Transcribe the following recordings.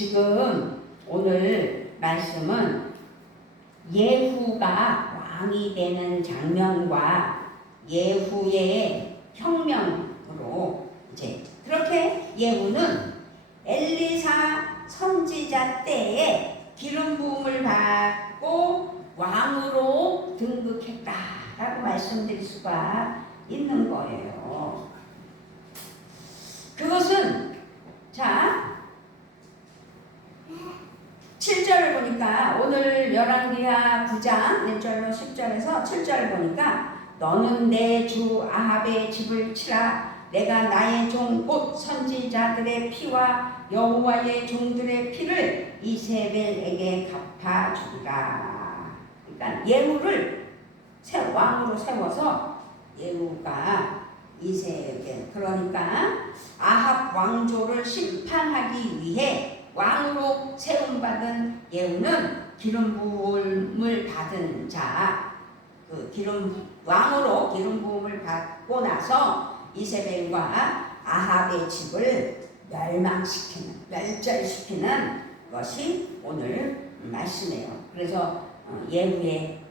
지금 오늘 말씀은 예후가 왕이 되는 장면과 예후의 혁명으로 이제 그렇게 예후는 엘리사 선지자 때에 기름 부음을 받고 왕으로 등극했다라고 말씀드릴 수가 있는 거예요. 그것은 자 7절을 보니까 오늘 열왕기하 9장 1절로 10절에서 7절을 보니까 너는 내 주 아합의 집을 치라. 내가 나의 종 곧 선지자들의 피와 여호와의 종들의 피를 이세벨에게 갚아주리라. 그러니까 예후를 왕으로 세워서 예후가 이세벨 그러니까 아합 왕조를 심판하기 위해 왕으로 세움받은 예후는 기름 부음을 받은 자, 왕으로 기름 부음을 받고 나서 이세벨과 아합의 집을 멸절시키는 것이 오늘 말씀이에요. 그래서 예후의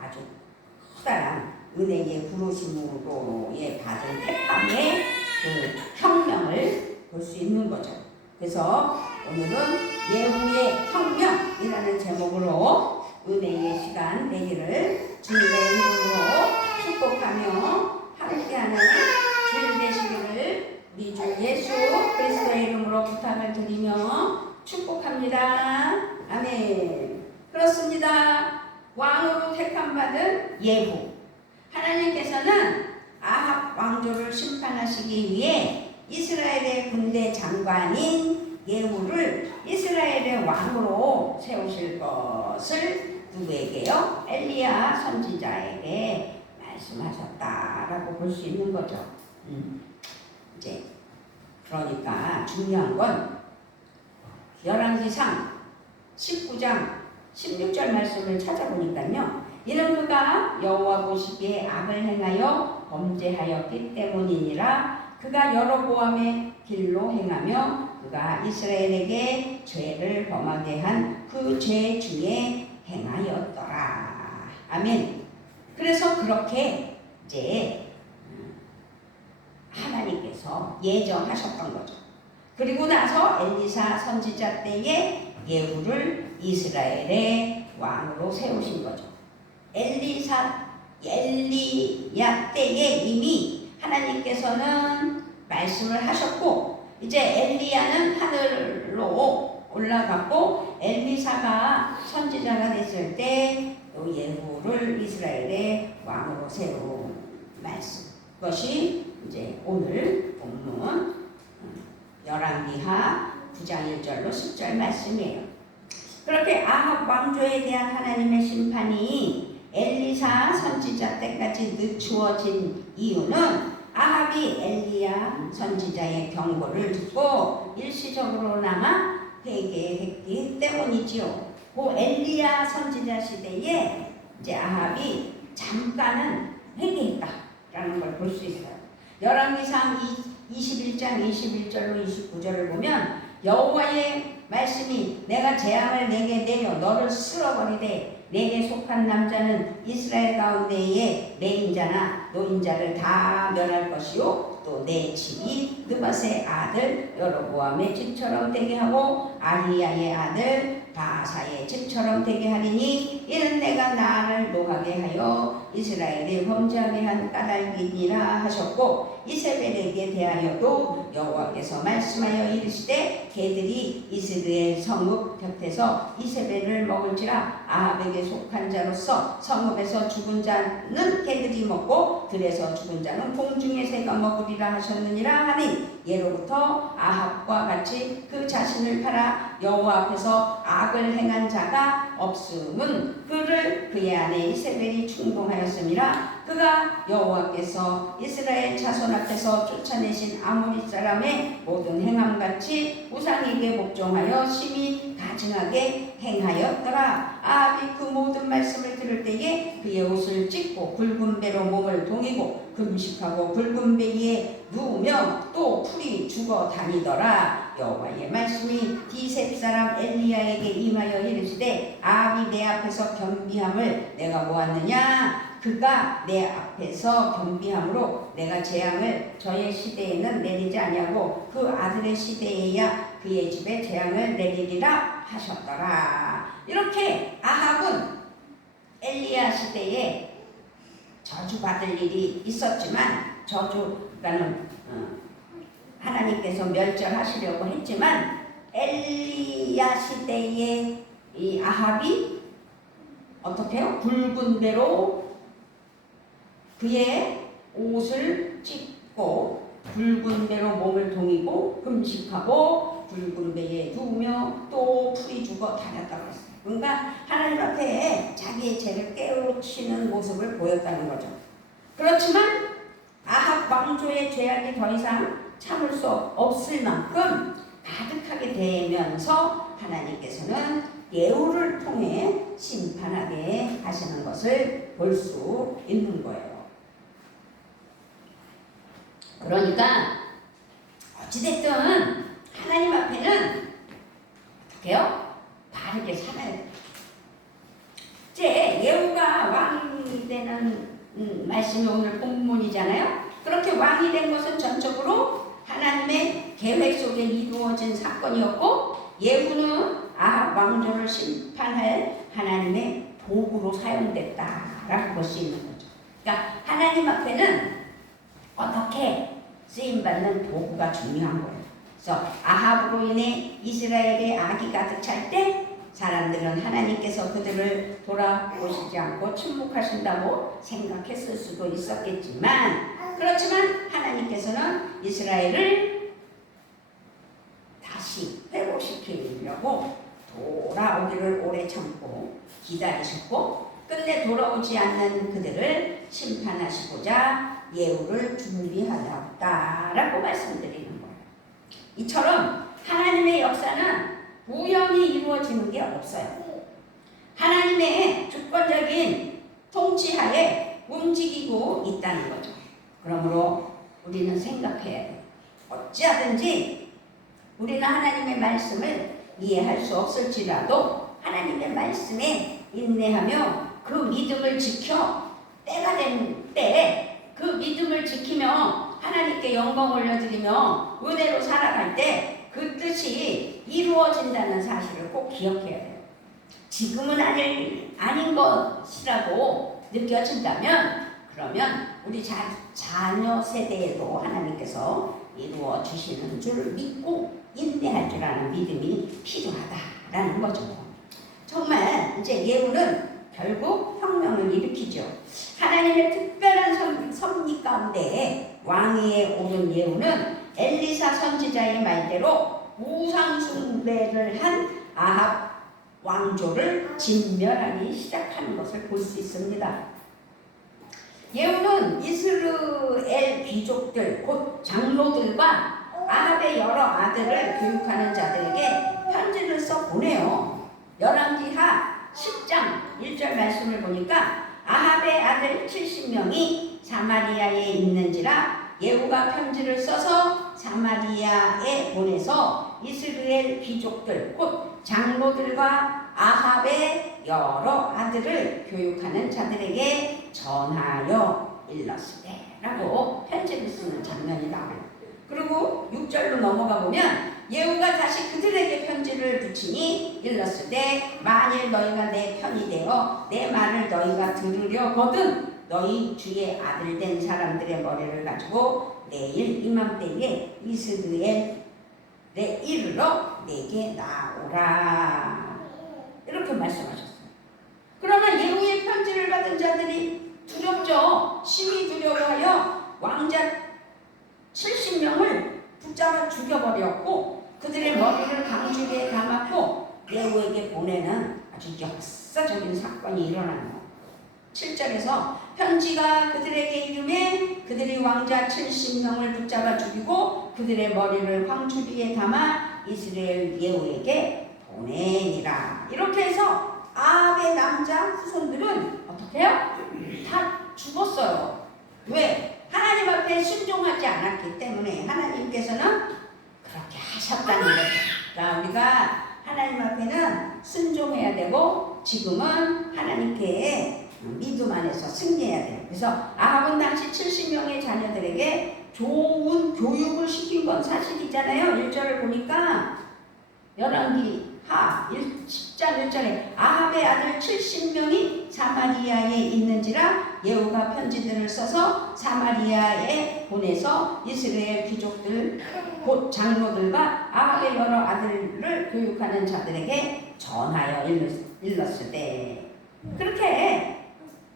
아주 커다란 은혜의 부르심으로의 받은 택함의 그 혁명을 볼 수 있는 거죠. 그래서 오늘은 예후의 혁명이라는 제목으로 은혜의 시간 되기를 주님의 이름으로 축복하며 함께하는 주일 되시기를 우리 주 예수 그리스도의 이름으로 부탁을 드리며 축복합니다. 아멘. 그렇습니다. 왕으로 택함받은 예후. 하나님께서는 아합 왕조를 심판하시기 위해 이스라엘의 군대 장관인 예후를 이스라엘의 왕으로 세우실 것을 누구에게요? 엘리야 선지자에게 말씀하셨다라고 볼 수 있는 거죠. 이제 그러니까 중요한 건 열왕기상 19장 16절 말씀을 찾아보니까요. 이는 그가 여호와 보시기에 악을 행하여 범죄하였기 때문이니라. 그가 여로보암의 길로 행하며 그가 이스라엘에게 죄를 범하게 한 그 죄 중에 행하였더라. 아멘. 그래서 그렇게 이제 하나님께서 예정하셨던 거죠. 그리고 나서 엘리사 선지자 때에 예후를 이스라엘의 왕으로 세우신 거죠. 엘리야 때에 이미 하나님께서는 말씀을 하셨고 이제 엘리야는 하늘로 올라갔고 엘리사가 선지자가 됐을 때 또 예후를 이스라엘의 왕으로 세운 말씀. 그것이 이제 오늘 본문 열왕기하 9장 1절로 10절 말씀이에요. 그렇게 아합 왕조에 대한 하나님의 심판이 엘리사 선지자 때까지 늦추어진 이유는 아합이 엘리야 선지자의 경고를 듣고 일시적으로나마 회개했기 때문이지요. 그 엘리야 선지자 시대에 이제 아합이 잠깐은 회개했다라는 걸 볼 수 있어요. 열왕기상 21장 21절로 29절을 보면 여호와의 말씀이 내가 재앙을 내게 내려 너를 쓸어버리되 내게 속한 남자는 이스라엘 가운데에 내인자나 노인자를 다 멸할 것이요 또 내 집이 느밧의 아들 여로보암의 집처럼 되게 하고 아히야의 아들 바사의 집처럼 되게 하리니 이는 내가 나를 노하게 하여 이스라엘을 범죄하게 한 까닭이니라 하셨고 이세벨에게 대하여도 여호와께서 말씀하여 이르시되 개들이 이스라엘 성읍 곁에서 이세벨을 먹을지라 아합에게 속한 자로서 성읍에서 죽은 자는 개들이 먹고 들에서 죽은 자는 공중의 새가 먹으리라 하셨느니라 하니 예로부터 아합과 같이 그 자신을 팔아 여호와 앞에서 악을 행한 자가 없음은 그를 그의 아내 이세벨이 충동하였음이라. 그가 여호와께서 이스라엘 자손 앞에서 쫓아내신 아모리 사람의 모든 행함같이 우상에게 복종하여 심히 가증하게 행하였더라. 아합이 그 모든 말씀을 들을 때에 그의 옷을 찢고 굵은 배로 몸을 동이고 금식하고 굵은 배 위에 누우며 또 풀이 죽어 다니더라. 여호와의 말씀이 디셉 사람 엘리야에게 임하여 이르시되 아합이 내 앞에서 겸비함을 내가 보았느냐? 그가 내 앞에서 겸비함으로 내가 재앙을 저의 시대에는 내리지 아니하고 그 아들의 시대에야 그의 집에 재앙을 내리리라 하셨더라. 이렇게 아합은 엘리야 시대에 저주받을 일이 있었지만 저주가는 하나님께서 멸절하시려고 했지만 엘리야 시대에 이 아합이 어떻게 해요? 굵은 배로 그의 옷을 찢고 굵은 배로 몸을 동이고 금식하고 굵은 배에 누우며 또 풀이 죽어 다녔다고 했어요. 그러니까 하나님 앞에 자기의 죄를 깨우치는 모습을 보였다는 거죠. 그렇지만 아합 왕조의 죄악이 더 이상 참을 수 없을 만큼 가득하게 되면서 하나님께서는 예후를 통해 심판하게 하시는 것을 볼 수 있는 거예요. 그러니까 어찌됐든 하나님 앞에는 어떻게 해요? 바르게 살아야 돼요. 이제 예후가 왕이 되는 말씀이 오늘 본문이잖아요. 그렇게 왕이 된 것은 전적으로 하나님의 계획 속에 이루어진 사건이었고 예후는 아합 왕조를 심판할 하나님의 도구로 사용됐다라고 볼 수 있는 거죠. 그러니까 하나님 앞에는 어떻게 쓰임받는 도구가 중요한 거예요. 그래서 아합으로 인해 이스라엘의 악이 가득 찰 때 사람들은 하나님께서 그들을 돌아보시지 않고 침묵하신다고 생각했을 수도 있었겠지만 그렇지만 하나님께서는 이스라엘을 다시 회복시키려고 돌아오기를 오래 참고 기다리셨고 끝내 돌아오지 않는 그들을 심판하시고자 예후를 준비하였다라고 말씀드리는 거예요. 이처럼 하나님의 역사는 우연히 이루어지는 게 없어요. 하나님의 주권적인 통치하에 움직이고 있다는 거죠. 그러므로 우리는 생각해야 돼요. 어찌하든지 우리는 하나님의 말씀을 이해할 수 없을지라도 하나님의 말씀에 인내하며 그 믿음을 지켜 때가 된 때에 그 믿음을 지키며 하나님께 영광 올려드리며 은혜로 살아갈 때 그 뜻이 이루어진다는 사실을 꼭 기억해야 돼요. 지금은 아닌 것이라고 느껴진다면 그러면 우리 자녀 세대에도 하나님께서 이루어 주시는 줄 믿고 인내할 줄 아는 믿음이 필요하다라는 거죠. 정말 이제 예후는 결국 혁명을 일으키죠. 하나님의 특별한 섭리 가운데 왕위에 오른 예후는 엘리사 선지자의 말대로 우상 숭배를 한 아합 왕조를 진멸하기 시작하는 것을 볼 수 있습니다. 예후는 이스라엘 귀족들 곧 장로들과 아합의 여러 아들을 교육하는 자들에게 편지를 써 보내요. 열왕기하 10장 1절 말씀을 보니까 아합의 아들 70명이 사마리아에 있는지라 예후가 편지를 써서 사마리아에 보내서 이스라엘 귀족들 곧 장로들과 아합의 여러 아들을 교육하는 자들에게 전하여 일렀으되 라고 편지를 쓰는 장면이 나와요. 그리고 6절로 넘어가 보면 예후가 다시 그들에게 편지를 붙이니 일렀으되 만일 너희가 내 편이 되어 내 말을 너희가 들으려거든 너희 주의 아들 된 사람들의 머리를 가지고 내일 이맘때에 이스라엘에 이르러 내게 나오라 이렇게 말씀하셨어요. 그러나 예후의 편지를 받은 자들이 두렵죠. 심히 두려워하여 왕자 70명을 붙잡아 죽여버렸고 그들의 머리를 강줄기에 감았고 예후에게 보내는 아주 역사적인 사건이 일어나요. 7절에서 편지가 그들에게 이름에 그들이 왕자 70명을 붙잡아 죽이고 그들의 머리를 광주리에 담아 이스라엘 예후에게 보내니라. 이렇게 해서 아합의 남자 후손들은 어떻게 해요? 다 죽었어요. 왜? 하나님 앞에 순종하지 않았기 때문에. 하나님께서는 그렇게 하셨다는 거죠. 그러니까 우리가 하나님 앞에는 순종해야 되고, 지금은 하나님께 믿음 안에서 승리해야 돼요. 그래서 아합은 당시 70명의 자녀들에게 좋은 교육을 시킨 건 사실이잖아요. 1절을 보니까 열왕기 하 10장 1절에 아합의 아들 70명이 사마리아에 있는지라 예후가 편지들을 써서 사마리아에 보내서 이스라엘 귀족들 곧 장로들과 아합의 여러 아들을 교육하는 자들에게 전하여 일렀으되, 그렇게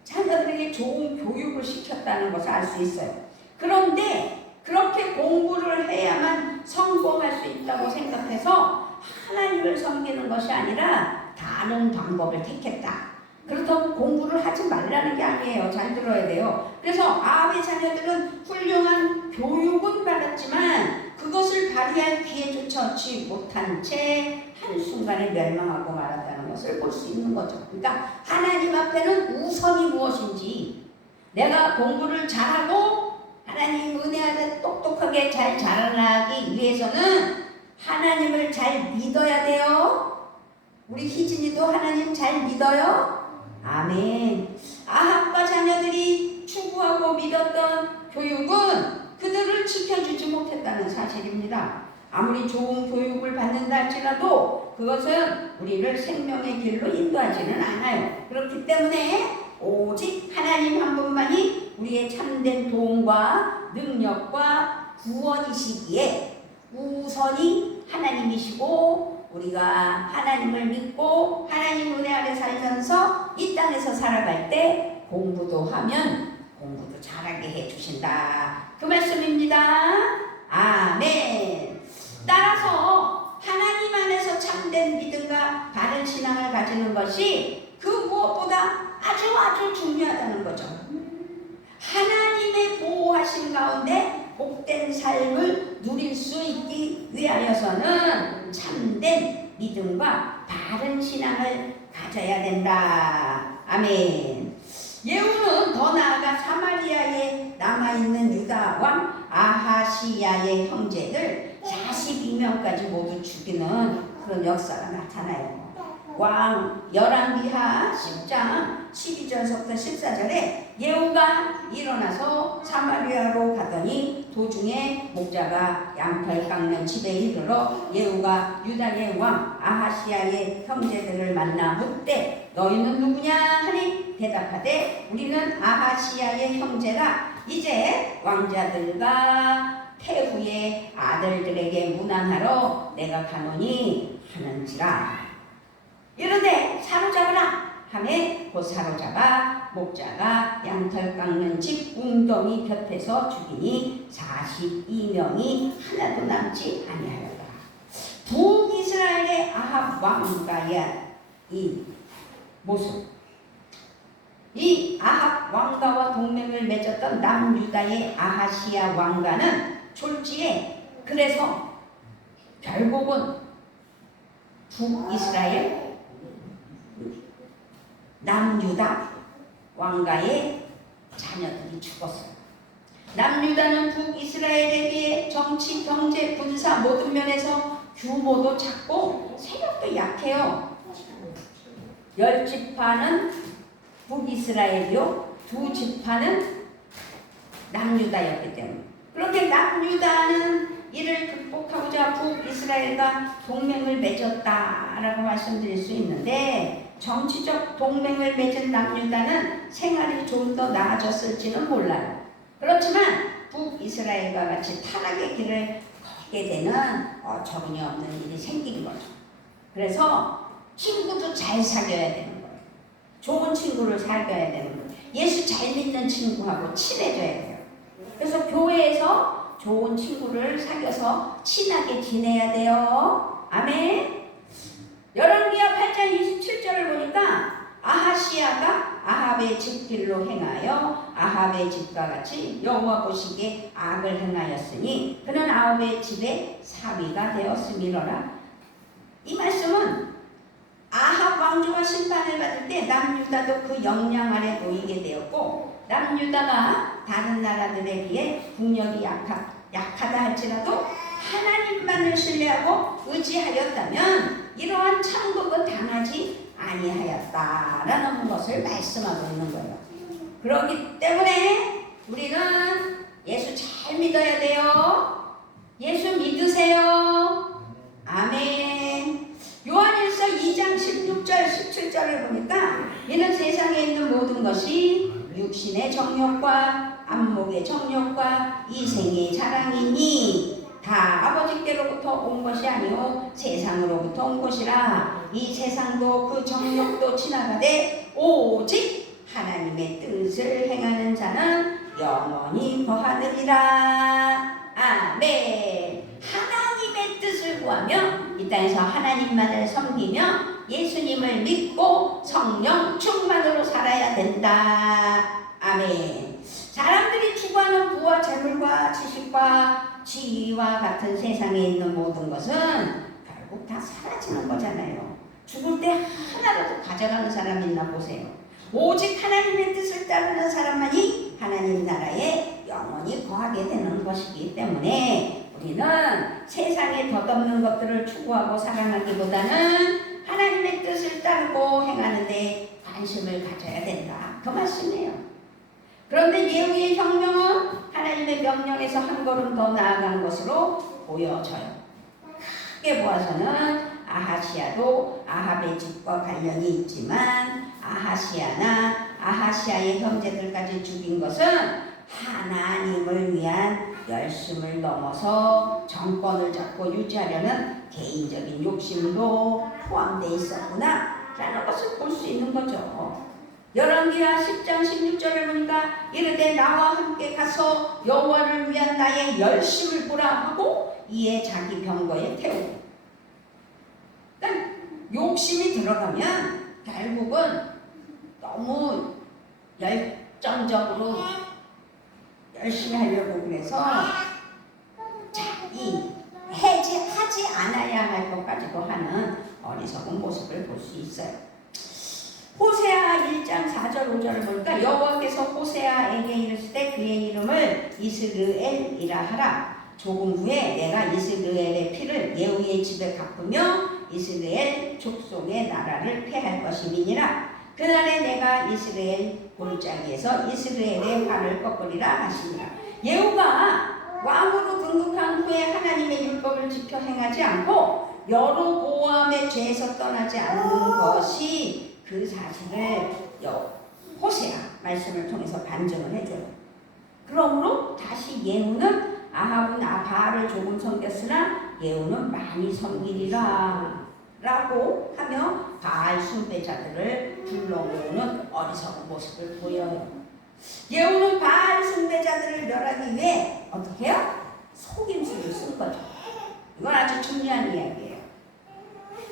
자녀들에게 좋은 교육을 시켰다는 것을 알 수 있어요. 그런데 그렇게 공부를 해야만 성공할 수 있다고 생각해서 하나님을 섬기는 것이 아니라 다른 방법을 택했다. 그렇다고 공부를 하지 말라는 게 아니에요. 잘 들어야 돼요. 그래서 아합의 자녀들은 훌륭한 교육은 받았지만 그것을 발휘할 기회조차 얻지 못한 채 한순간에 멸망하고 말았다는 것을 볼 수 있는 거죠. 그러니까 하나님 앞에는 우선이 무엇인지, 내가 공부를 잘하고 하나님 은혜 안에 똑똑하게 잘 자라나기 위해서는 하나님을 잘 믿어야 돼요. 우리 희진이도 하나님 잘 믿어요? 아멘. 아합과 자녀들이 추구하고 믿었던 교육은 그들을 지켜주지 못했다는 사실입니다. 아무리 좋은 교육을 받는다 할지라도 그것은 우리를 생명의 길로 인도하지는 않아요. 그렇기 때문에 오직 하나님 한 분만이 우리의 참된 도움과 능력과 구원이시기에 우선이 하나님이시고, 우리가 하나님을 믿고 하나님 은혜 아래 살면서 이 땅에서 살아갈 때 공부도 하면 공부도 잘하게 해주신다. 그 말씀입니다. 아멘. 따라서 하나님 안에서 참된 믿음과 바른 신앙을 가지는 것이 그 무엇보다 아주 중요하다는 거죠. 하나님의 보호하심 가운데 복된 삶을 누릴 수 있기 위하여서는 참된 믿음과 바른 신앙을 가져야 된다. 아멘. 예후는 더 나아가 사마리아에 남아있는 유다 왕 아하시야의 형제들 42명까지 모두 죽이는 그런 역사가 나타나요. 왕 열왕기하 10장 12절부터 14절에 예후가 일어나서 사마리아로 가더니 도중에 목자가 양털 깎는 집에 이르러 예후가 유다의 왕 아하시야의 형제들을 만나 묻되 너희는 누구냐 하니 대답하되 우리는 아하시야의 형제라. 이제 왕자들과 태후의 아들들에게 문안하러 내가 가노니 하는지라. 이르되 사로잡으라 하매 곧 사로잡아 목자가 양털 깎는 집 웅덩이 곁에서 죽이니 42명이 하나도 남지 아니하였다. 북이스라엘의 아합 왕가의 이 모습, 이 아합 왕가와 동맹을 맺었던 남유다의 아하시야 왕가는 졸지에 그래서 결국은 북이스라엘 남유다 왕가의 자녀들이 죽었어요. 남유다는 북이스라엘에 비해 정치, 경제, 군사 모든 면에서 규모도 작고 세력도 약해요. 10지파는 북이스라엘이요, 2지파는 남유다였기 때문에. 그렇게 남유다는 이를 극복하고자 북이스라엘과 동맹을 맺었다라고 말씀드릴 수 있는데, 정치적 동맹을 맺은 남유다는 생활이 좀 더 나아졌을지는 몰라요. 그렇지만 북이스라엘과 같이 타락의 길을 걷게 되는 어처구니없는 일이 생긴 거죠. 그래서 친구도 잘 사귀어야 되는 거예요. 좋은 친구를 사귀어야 되는 거예요. 예수 잘 믿는 친구하고 친해져야 돼요. 그래서 교회에서 좋은 친구를 사귀어서 친하게 지내야 돼요. 아멘. 열왕기하 8장 27절을 보니까 아하시야가 아합의 집길로 행하여 아합의 집과 같이 여호와 보시기에 악을 행하였으니 그는 아합의 집에 사위가 되었음이로라. 이 말씀은 아합 왕조가 심판을 받을 때 남유다도 그 영향 아래 놓이게 되었고, 남유다가 다른 나라들에 비해 국력이 약하다 할지라도 하나님만을 신뢰하고 의지하였다면 이러한 천국은 당하지 아니하였다라는 것을 말씀하고 있는 거예요. 그렇기 때문에 우리는 예수 잘 믿어야 돼요. 예수 믿으세요. 아멘. 요한일서 2장 16절 17절을 보니까 이는 세상에 있는 모든 것이 육신의 정욕과 안목의 정욕과 이생의 자랑이니 다 아버지께로부터 온 것이 아니오 세상으로부터 온 것이라. 이 세상도 그 정욕도 지나가되 오직 하나님의 뜻을 행하는 자는 영원히 거하느니라. 아멘. 하나님의 뜻을 구하며 이 땅에서 하나님만을 섬기며 예수님을 믿고 성령 충만으로 살아야 된다. 아멘. 사람들이 추구하는 부와 재물과 지식과 지위와 같은 세상에 있는 모든 것은 결국 다 사라지는 거잖아요. 죽을 때 하나라도 가져가는 사람 있나 보세요. 오직 하나님의 뜻을 따르는 사람만이 하나님 나라에 영원히 거하게 되는 것이기 때문에 우리는 세상에 덧없는 것들을 추구하고 사랑하기보다는 하나님의 뜻을 따르고 행하는 데 관심을 가져야 된다. 그 말씀이에요. 그런데 예후의 혁명은 하나님의 명령에서 한 걸음 더 나아간 것으로 보여져요. 크게 보아서는 아하시아도 아합의 집과 관련이 있지만 아하시아나 아하시아의 형제들까지 죽인 것은 하나님을 위한 열심을 넘어서 정권을 잡고 유지하려는 개인적인 욕심도 포함되어 있었구나 라는 것을 볼 수 있는 거죠. 열왕기하 10장 16절을 보니까 이르되 나와 함께 가서 여호와를 위한 나의 열심을 보라 하고 이에 자기 병거에 태우고. 그러니까 욕심이 들어가면 결국은 너무 열정적으로 열심히 하려고 그래서 자기 해지하지 않아야 할 것까지도 하는 어리석은 모습을 볼 수 있어요. 호세아 1장 4절 5절을 보니까 여호와께서 호세아에게 이르시되 그의 이름을 이스르엘이라 하라. 조금 후에 내가 이스라엘의 피를 예후의 집에 갚으며 이스라엘 족속의 나라를 폐할 것임이니라. 그날에 내가 이스라엘 골짜기에서 이스라엘의 발을 꺾으리라 하시니라. 예후가 왕으로 등극한 후에 하나님의 율법을 지켜 행하지 않고 여로보암의 죄에서 떠나지 않는 것이 그 사실을 호세아 말씀을 통해서 반증을 해줘요. 그러므로 다시 예후는 아합은 바알을 조금 섬겼으나 예후는 많이 섬기리라 라고 하며 바알 숭배자들을 불러모으는 어리석은 모습을 보여요. 예후는 바알 숭배자들을 멸하기 위해 어떻게 해요? 속임수를 쓴 거죠. 이건 아주 중요한 이야기예요.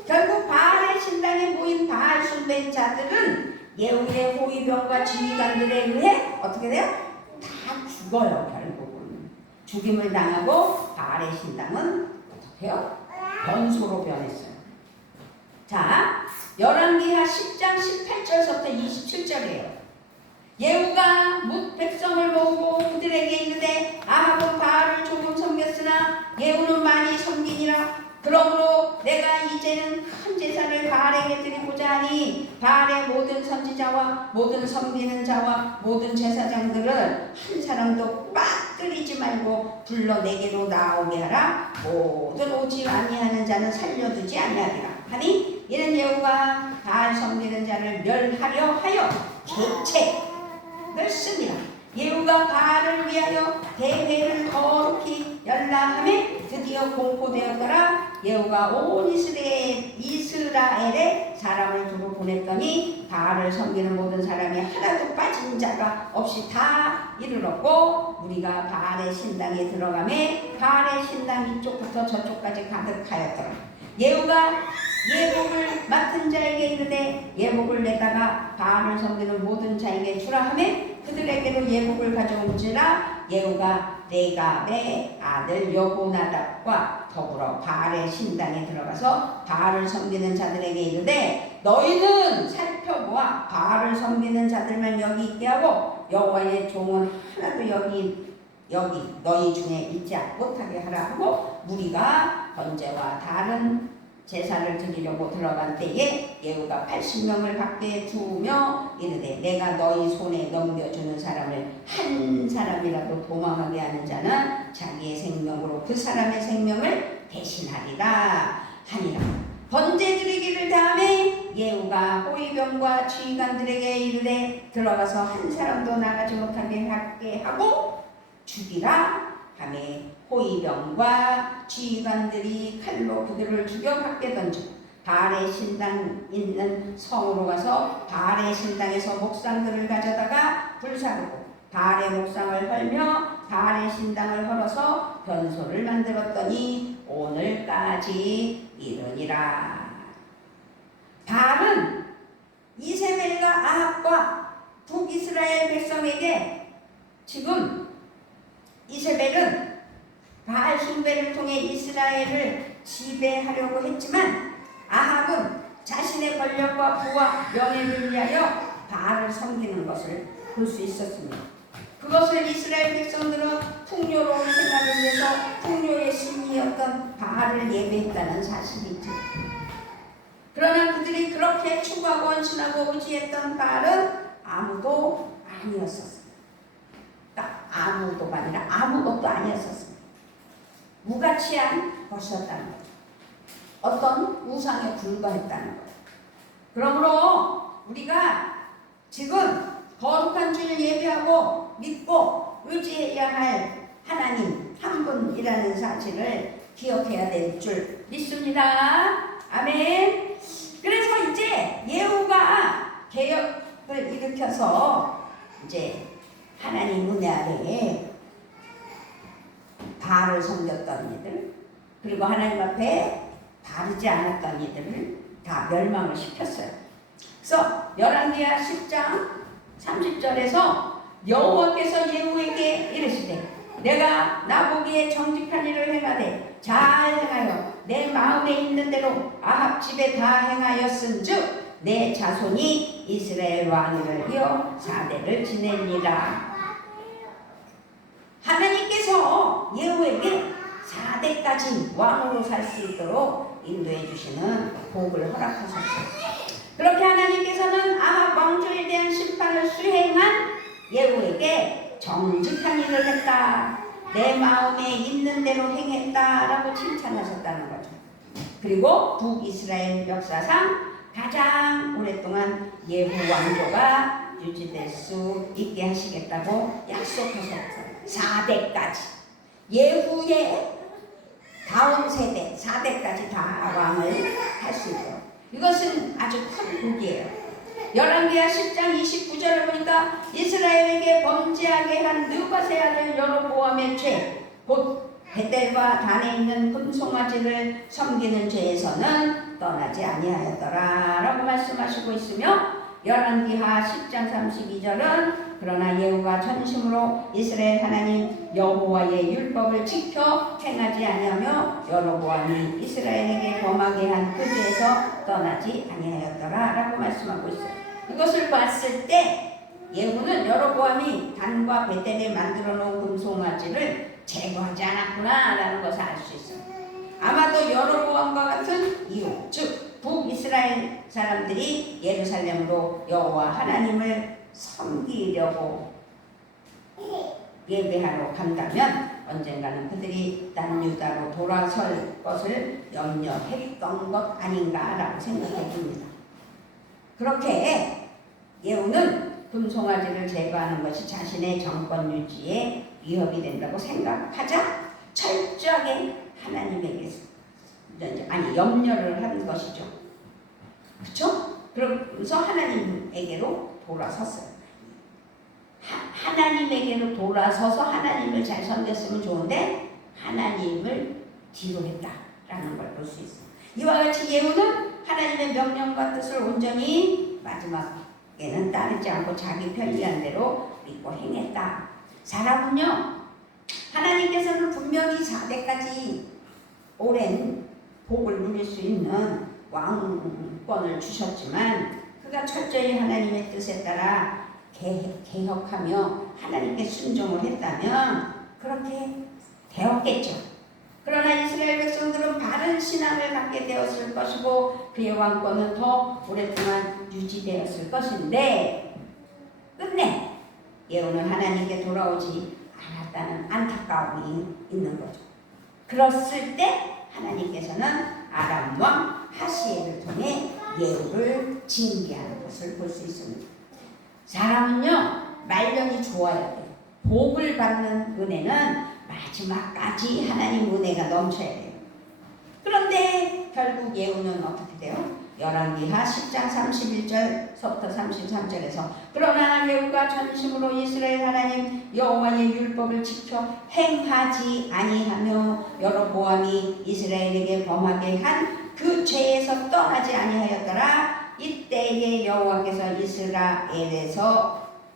결국 바알의 신당에 모인 바알 숭배자들은 예후의 호위병과 지휘관들에 의해 어떻게 돼요? 다 죽어요. 결국은 죽임을 당하고 바알의 신당은 어떻게 해요? 변소로 변했어요. 자, 열왕기하 10장 18절부터 27절이에요. 예후가 뭇 백성을 모으고 그들에게 이르되 아합은 바알을 조금 섬겼으나 예후는 많이 섬기니라. 그러므로 내가 이제는 큰 제사를 바알에게 드리고자 하니 바알의 모든 선지자와 모든 섬기는 자와 모든 제사장들을 한 사람도 빠뜨리지 말고 불러 내게로 나오게 하라. 모든 오지 아니하는 자는 살려두지 아니하리라 하니 이는 예후가 바알 섬기는 자를 멸하려 하여 계책을 씁니다. 예후가 바알을 위하여 대회를 거룩히 열라함에 드디어 공포되었더라. 예후가 온 이스라엘에 사람을 두고 보냈더니 바알을 섬기는 모든 사람이 하나도 빠진 자가 없이 다 이르렀고 우리가 바알의 신당에 들어가매 바알의 신당 이쪽부터 저쪽까지 가득하였더라. 예후가 예복을 맡은 자에게 이르되 예복을 내다가 바알을 섬기는 모든 자에게 주라 하매 그들에게로 예복을 가져온지라. 예후가 레갑의 아들 여호나답과 더불어 바알의 신당에 들어가서 바알을 섬기는 자들에게 이르되 너희는 살펴보아 바알을 섬기는 자들만 여기 있게 하고 여호와의 종은 하나도 여기 너희 중에 있지 못하게 하라 하고 무리가 번제와 다른 제사를 드리려고 들어간 때에 예후가 80명을 밖에 두며 이르되 내가 너희 손에 넘겨주는 사람을 한 사람이라도 도망하게 하는 자는 자기의 생명으로 그 사람의 생명을 대신하리라 하니라. 번제 드리기를 다음에 예후가 호위병과 지휘관들에게 이르되 들어가서 한 사람도 나가지 못하게 하고 죽이라 하매 호위병과 지휘관들이 칼로 그들을 죽여 밖에 던져 바알의 신당 있는 성으로 가서 바알의 신당에서 목상들을 가져다가 불사르고 바알의 목상을 헐며 바알의 신당을 헐어서 변소를 만들었더니 오늘까지 이르니라. 바알은 이세벨과 아합과 북이스라엘 백성에게 지금 이세벨은 바알 숭배를 통해 이스라엘을 지배하려고 했지만 아합은 자신의 권력과 부와 명예를 위하여 바알을 섬기는 것을 볼 수 있었습니다. 그것을 이스라엘 백성들은 풍요로운 생활을 위해서 풍요의 신이었던 바알을 예배했다는 사실이죠. 그러나 그들이 그렇게 추구하고 헌신하고 의지했던 바알은 아무도 아니었었습니다. 아무도가 아니라 아무것도 아니었었습니다. 무가치한 것이었다는 거죠. 어떤 우상에 불과했다는 거예요. 그러므로 우리가 지금 거룩한 주를 예배하고 믿고 의지해야 할 하나님 한 분이라는 사실을 기억해야 될 줄 믿습니다. 아멘. 그래서 이제 예후가 개혁을 일으켜서 이제 하나님 은혜 아래에 바알을 섬겼던 이들 그리고 하나님 앞에 바르지 않았던 이들을 다 멸망을 시켰어요. 그래서 열왕기하 10장 30절에서 여호와께서 예후에게 이르시되 내가 나보기에 정직한 일을 행하되 잘 행하여 내 마음에 있는 대로 아합 집에 다 행하였은즉 내 자손이 이스라엘 왕위를 이어 4대를 지내니라. 하나님께서 예후에게 4대까지 왕으로 살 수 있도록 인도해 주시는 복을 허락하셨어요. 그렇게 하나님께서는 아합 왕조에 대한 심판을 수행한 예후에게 정직한 일을 했다. 내 마음에 있는 대로 행했다라고 칭찬하셨다는 거죠. 그리고 북이스라엘 역사상 가장 오랫동안 예후 왕조가 유지될 수 있게 하시겠다고 약속하셨어요. 4대까지 예후의 다음 세대 4대까지 다 왕을 할 수 있도록 이것은 아주 큰 복이에요. 열왕기하 10장 29절을 보니까 이스라엘에게 범죄하게 한 느밧의 아들 여로보암의 죄 곧 베델과 단에 있는 금송아지를 섬기는 죄에서는 떠나지 아니하였더라 라고 말씀하시고 있으며 열왕기하 10장 32절은 그러나 예후가 전심으로 이스라엘 하나님 여호와의 율법을 지켜 행하지 아니하며 여로보암이 이스라엘에게 범하게 한 그 죄에서 떠나지 아니하였더라 라고 말씀하고 있어요. 이것을 봤을 때 예후는 여로보암이 단과 베델에 만들어 놓은 금송아지를 제거하지 않았구나 라는 것을 알 수 있어요. 아마도 여로보암과 같은 이유 즉 북이스라엘 사람들이 예루살렘으로 여호와 하나님을 섬기려고 예배하러 간다면 언젠가는 그들이 남유다로 돌아설 것을 염려했던 것 아닌가라고 생각해 봅니다. 그렇게 예후는 금송아지를 제거하는 것이 자신의 정권 유지에 위협이 된다고 생각하자 철저하게 하나님에게 염려를 한 것이죠. 그렇죠? 그러면서 하나님에게로 돌아섰어요. 하나님에게로 돌아서서 하나님을 잘 섬겼으면 좋은데 하나님을 뒤로 했다라는 걸 볼 수 있어요. 이와 같이 예후는 하나님의 명령과 뜻을 온전히 마지막에는 따르지 않고 자기 편리한 대로 믿고 행했다. 사람은요 하나님께서는 분명히 4대까지 오랜 복을 누릴 수 있는 왕권을 주셨지만 그가 철저히 하나님의 뜻에 따라 개혁하며 하나님께 순종을 했다면 그렇게 되었겠죠. 그러나 이스라엘 백성들은 바른 신앙을 갖게 되었을 것이고 그의 왕권은 더 오랫동안 유지되었을 것인데 끝내 예후는 하나님께 돌아오지 않았다는 안타까움이 있는 거죠. 그랬을 때 하나님께서는 아람 왕 하시엘을 통해 예후를 징계하는 것을 볼 수 있습니다. 사람은요 말년이 좋아야 돼요. 복을 받는 은혜는 마지막까지 하나님 은혜가 넘쳐야 돼요. 그런데 결국 예후는 어떻게 돼요? 열왕기하 10장 31절서부터 33절에서 그러나 예후가 전심으로 이스라엘 하나님 여호와의 율법을 지켜 행하지 아니하며 여로보암이 이스라엘에게 범하게 한 그 죄에서 떠나지 아니하였더라. 이때에 여호와께서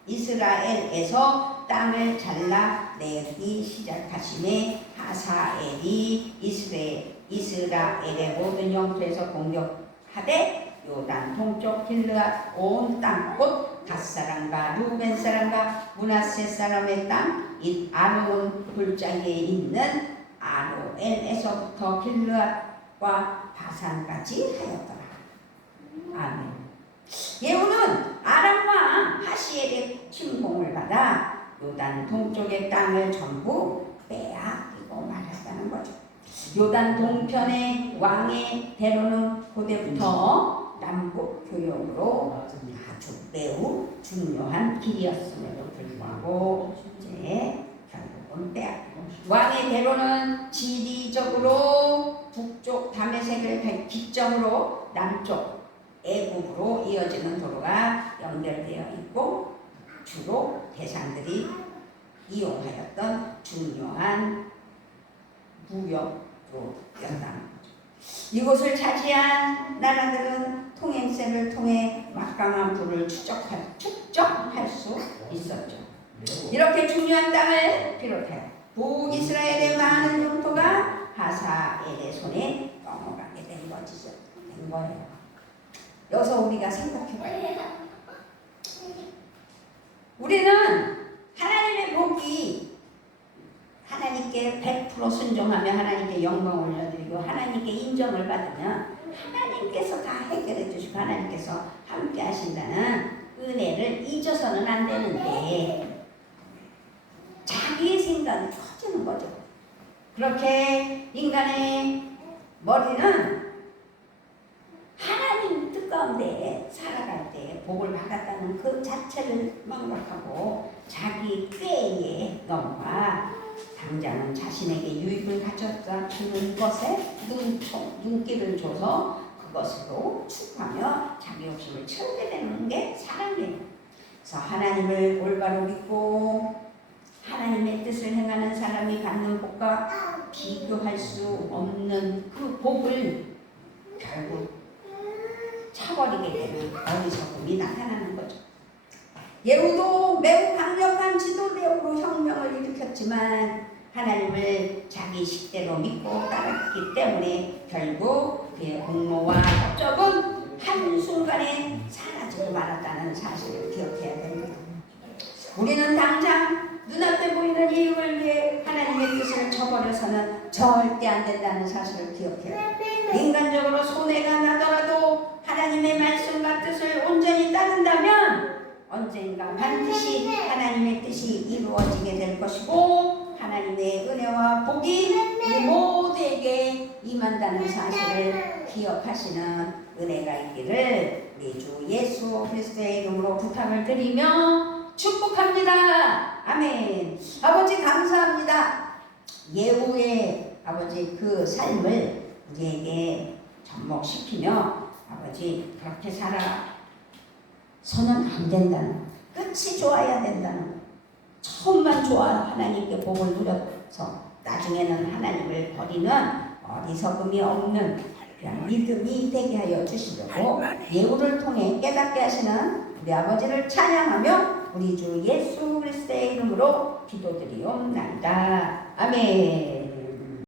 이스라엘에서 땅을 잘라내기 시작하심에 하사엘이 이스라엘의 모든 영토에서 공격하되 요단 동쪽 길르앗 온 땅 곧 갓 사람과 루벤 사람과 므낫세 사람의 땅 이 아르논 골짜기에 있는 아로엘에서부터 길르앗과 바산까지 하였더라. 아멘. 예후는 아람 왕 하시엘의 침공을 받아 요단 동쪽의 땅을 전부 빼앗기고 말았다는 거죠. 요단 동편의 왕의 대로는 고대부터 남북 교역으로 아주 매우 중요한 길이었음에도 불구하고 이제 결국은 빼앗기고 왕의 대로는 지리적으로 북쪽 다메섹을 기점으로 남쪽 애굽으로 이어지는 도로가 연결되어 있고 주로 대상들이 이용하였던 중요한 무역로였다는 거죠. 이곳을 차지한 나라들은 통행세를 통해 막강한 부를 축적할 수 있었죠. 이렇게 중요한 땅을 비롯해 북이스라엘의 많은 영토가 하사엘의 손에 넘어가게 된 거예요. 여기서 우리가 생각해봐요. 우리는 하나님의 복이 하나님께 100% 순종하며 하나님께 영광 올려드리고 하나님께 인정을 받으면 하나님께서 다 해결해 주시고 하나님께서 함께 하신다는 은혜를 잊어서는 안 되는데 자기의 생각이 커지는 거죠. 그렇게 인간의 머리는 하나님 뜻 가운데 살아갈 때 복을 받았다는 그 자체를 망각하고 자기 꾀에 넘어가 당장은 자신에게 유익을 가져다 주는 것에 눈길을 줘서 그것으로 추구하며 자기 욕심을 채우게 되는 게 사람이에요. 그래서 하나님을 올바로 믿고 하나님의 뜻을 행하는 사람이 받는 복과 비교할 수 없는 그 복을 결국 차버리게 되는 어리석음이 나타나는 거죠. 예후도 매우 강력한 지도력으로 혁명을 일으켰지만 하나님을 자기 식대로 믿고 따랐기 때문에 결국 그의 공로와 업적은 한순간에 사라지고 말았다는 사실을 기억해야 됩니다. 우리는 당장 눈앞에 보이는 이익을 위해 하나님의 뜻을 저버려서는 절대 안 된다는 사실을 기억해야 됩니다. 인간적으로 손해가 나더라도 하나님의 말씀과 뜻을 온전히 따른다면 언젠가 반드시 하나님의 뜻이 이루어지게 될 것이고 하나님의 은혜와 복이 우리 모두에게 임한다는 사실을 기억하시는 은혜가 있기를 우리 주 예수 그리스도의 이름으로 부탁을 드리며 축복합니다. 아멘. 아버지 감사합니다. 예후의 아버지 그 삶을 우리에게 접목시키며 아버지 그렇게 살아서는 안 된다는 끝이 좋아야 된다는 처음만 좋아 하나님께 복을 누려서 나중에는 하나님을 버리는 어리석음이 없는 그냥 믿음이 되게 하여 주시려고 예후를 통해 깨닫게 하시는 우리 아버지를 찬양하며 우리 주 예수 그리스도의 이름으로 기도드리옵나이다. 아멘.